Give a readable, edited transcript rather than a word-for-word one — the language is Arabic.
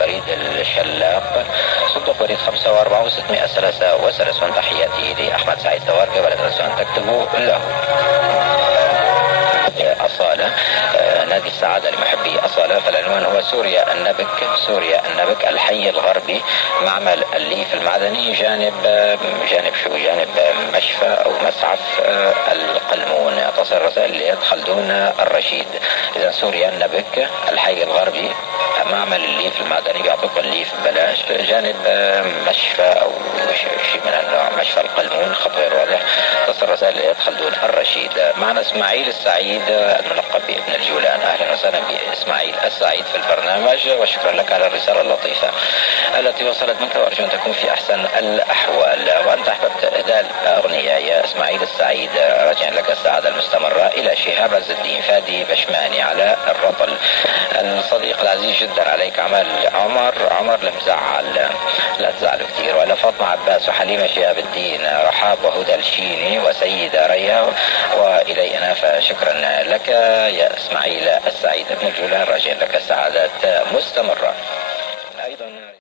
بريد الشلاق صندوق بريد 45 633. تحياتي لأحمد سعيد تواركي، ولا تنسوا أن تكتبوا له. أصالة، نادي السعادة لمحبي أصالة، فالعنوان هو سوريا النبك، سوريا النبك الحي الغربي، معمل الليف المعدني، جانب مشفى أو مسعف القلمون. تصل الرسائل لخلدون الرشيد. إذا سوريا النبك الحي الغربي، معمل الليف المعدني بيعطوك الليف ببلاش، جانب مشفى أو شيء من النوع، مشفى القلمون، خط غير واضح. تصل الرسائل لخلدون الرشيد. معنا إسماعيل السعيد الملقب بابن الجولان. أهلا وسهلا بإسماعيل السعيد في البرنامج، وشكرا لك على الرسالة اللطيفة التي وصلت منك، وأرجو أن تكون في أحسن الأحوال. وأنت أحببت إهداء أغنية يا إسماعيل السعيد، راجع لك السعادة المستمرة إلى شهاب عز الدين فادي بشماني على الرطل. الصديق العزيز جدا عليك عمر المزعل، لا تزعلوا كثير، ولا فاطمة عباس وحليمة شهاب الدين، رحاب وهدى الشيني وسيدة ريا وإلي أنا. فشكرا لك يا إسماعيل السعيد بن الجولان، راجع لك السعادات مستمرة.